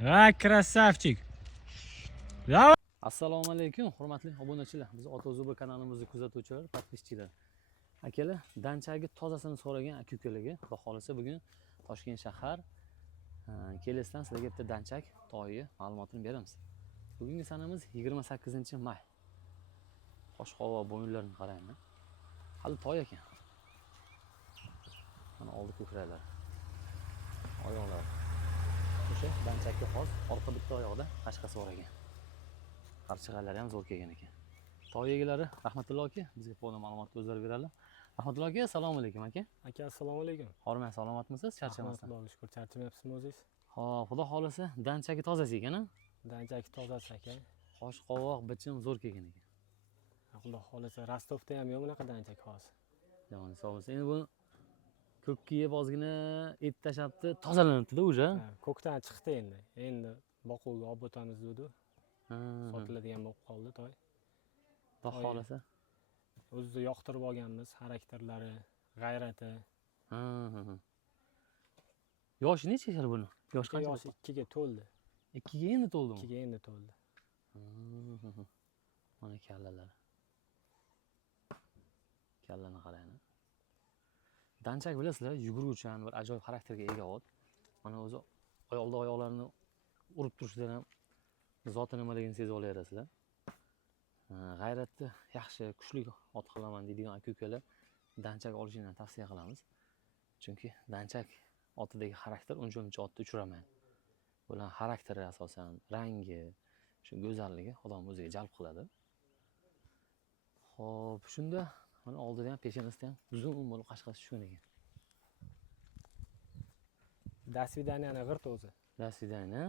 Ha, krasavchik. Давай. Assalomu alaykum, hurmatli obunachilar. Biz Otozuba kanalimizni kuzatuvchilar, podpischilar. Akalar, danchagi tozasini so'ragan aka-ukalarga, xudo xolasa bugun Toshkent shahar kelesidan sizlarga bitta danchak toyi ma'lumotini beramiz. Bugungi sanamiz 28-may. Qo'shqovo bo'yinlarini qarang. Hali toy ekan. Mana oldi ko'kraklari. Oyoqlari. O'sha danchakka xos orqa bitta oyoqda qashqasi bor ekan. Qarchig'alari ham zo'r kelgan ekan. Toy egalari Rahmatullo aka bizga to'liq ma'lumotni o'zlari beradilar. Rahmatullo aka, assalomu alaykum aka. Aka, assalomu alaykum. Hormat, salomatmisiz? Charchamasdan. Xudoga shukr, charchamayapsizmi o'zingiz? Xo'p, xudo xolasa danchagi tozasi ekan-a? Danchaki tozasi aka. Qosh qovoq bichim zo'r kelgan ekan. Xudo xolasa Rostovda ham yo'q bunaqa danchak hozir. Yomon sog' bo'lsin. Endi bu ko'kka yeb ozgina et tashabdi, tozalanibdi-da o'sha. Ko'kdan chiqdi endi. Endi boquvga olib o'tamiz dedi. Sotiladigan bo'lib qoldi toy. Xudo xolasa. O'zimizni yoqtirib olganmiz, xarakterlari, g'ayrati. Yoshi necha yashar buni? Yosh qancha? Yoshi 2 ga to'ldi. 2 ga endi to'ldimi? 2 ga endi to'ldi. Mana kallalari. Kallani qarang. Danchak bilasizlar, yuguruvchan, bir ajoyib xarakterga ega ot. Mana o'zi oldi oyoqlarini urib turishidan ham zoti nimaligini sezib olasizlar. G'ayratni yaxshi, kuchli ot qilaman deydigan aka-ukalar danchak olishingni tavsiya qilamiz. Chunki danchak otidagi xarakter uncha otda uchramaydi. Bular xarakteri asosan, rangi, shu go'zalligi odam o'ziga jalb qiladi. Xo'p, shunda mana oldida ham peshonasida ham uzun bo'lib qashqasi tushgan ekan. Dasvidaniyani g'irt o'zi. Dasvidaniya.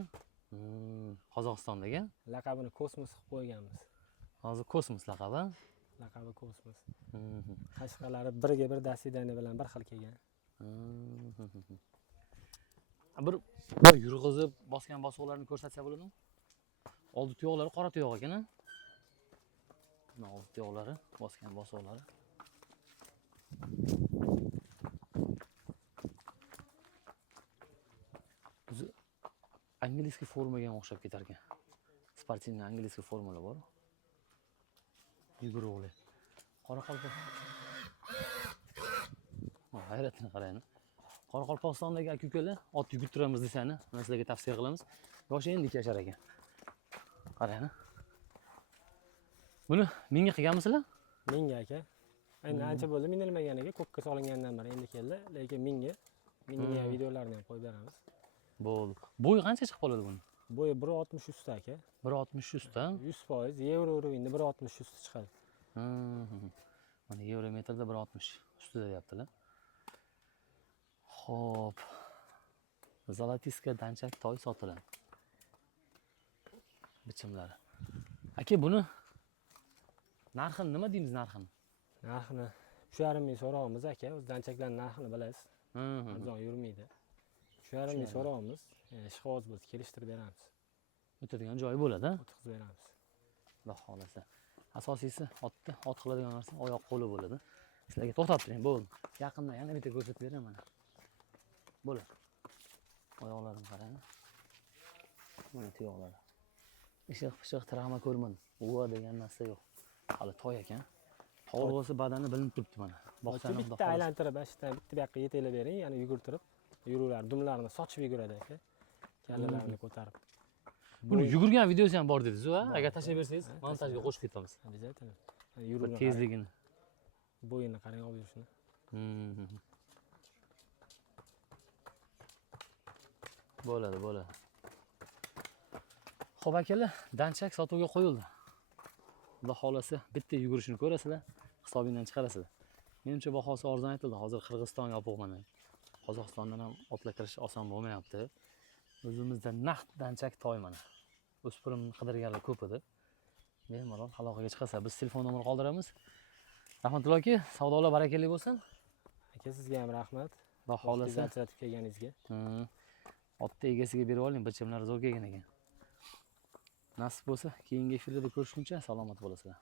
Qozog'istondagi Laqabini Kosmos qilib qo'yganmiz. hozir Kosmos laqabi. Laqabi Kosmos. Qashqalari biriga bir dasvidaniya bilan bir xil kelgan. Bir yurg'izib bosgan bosuqlarini ko'rsatsa bo'ladimi? Oldi tuyoqlari qora tuyoq ekan-a? Mana oldi tuyoqlari bosgan bosuqlari. O'zi angliskiy formaga ham o'xshab ketar ekan. Sportivniy angliskiy formalar bor. Yuguruqli. Qoraqalpoq. Hayratini qarang. Qoraqalpog'istondagi aka-ukalar ot yugurtiramiz desani, men sizlarga tavsiya qilamiz. Yoshi endi 2 yashar ekan. Qarang. Buni menga qilganmisizlar? Menga aka. Endi ancha bo'ldi minilmaganiga, ko'kka solingandan beri endi keldi, lekin menga videolarini ham qo'yib beramiz. Bo'ldi. Bo'yi qancha chiqib qoladi buni? Bo'yi 1.60 usti aka. 1.60 usti. 100% yevro urovingda 1.60 usti chiqadi. Mana yevro metrda 1.60 ustida deyaptilar. Xo'p. Zolatiska danchak toy sotiladi. Bichimlari. Aka, buni narxini nima deymiz narxini? Narxini 3,5 ming so'raymiz aka. O'z danchaklarning narxini bilasiz. Arzon yurmaydi. 3,5 ming so'raymiz. Ishqiboz bo'lsa kelishtirib beramiz. O'tadigan joyi bo'ladi, ha? O'tkazib beramiz. Xudo xolasa. Asosiysi otda ot qiladigan narsa oyoq qo'li bo'ladi. Sizlarga to'xtab turing, bo'ldi. Yaqindan yana bitta ko'rsatib beraman mana. Bo'ladi. Oyoqlarini qarang. Mana tuyoqlari. Ishiq-pishiq travma ko'rmadi. Uva degan narsa yo'q. Hali toy ekan. To'g'ri bo'lsa badani bilinib turibdi mana. Boqsani bitta aylantirib, ashdan bitta bu yoqqa yetakla bering, yana yugurtirib, yuruvlar, dumlarini sochib yuguradi aka. Kallalarini ko'tarib. Buni yugurgan videosi ham bor dedingiz-ku, ha? Agar tashlab bersangiz, montajga qo'shib ketamiz. Обязательно. Yurgan tezligini. Bo'yini qarang, olib yurishni. Bo'ladi. Xo'p akalar, danchak sotuvga qo'yildi. Xudo xolasa bitta yugurishini ko'rasizlar, hisobingdan chiqarasizlar. Menimcha bahosi arzon aytildi. Hozir Qirg'iziston yopiq mana. Qozog'istondan ham otlar kirish oson bo'lmayapti. O'zimizda naqd danchak toy mana. O'spirim qidirganlar ko'p edi. Bemalol aloqaga chiqasa, biz telefon nomer qoldiramiz. Rahmatullo aka, savdolar barakali bo'lsin. Aka, sizga ham rahmat. Xudo xolasa ajratib kelganingizga. Otni egasiga berib oling, bichimlari zo'r kelgan ekan. Nasib bo'lsa, keyingi efirlarda ko'rishguncha salomat bo'lasizlar.